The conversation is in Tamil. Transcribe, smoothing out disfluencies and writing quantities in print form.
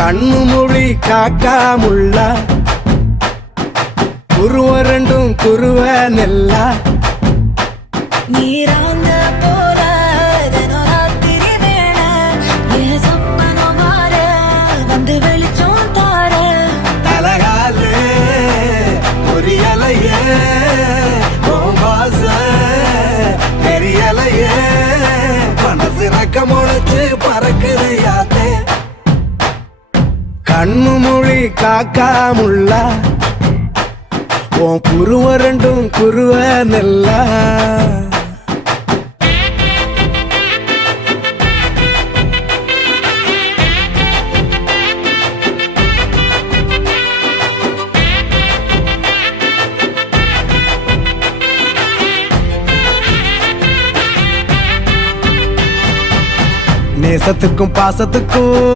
கண்ணு மொழி காக்காமுள்ள குருவ ரெண்டும் குருவ நெல்லா நீராங்க போல ராத்திரி வேண என் சொப்பனம் மாற வந்து வெளிச்சம் தார தலகாலே பொரியலையே வாச பெரியலையே மனசு ரக்க முளைச்சு பறக்குது யாத்தே கண்ணு மொழி காக்காமுள்ள உன் குருவ ரெண்டும் குருவ நெல்லா நேசத்துக்கும் பாசத்துக்கும்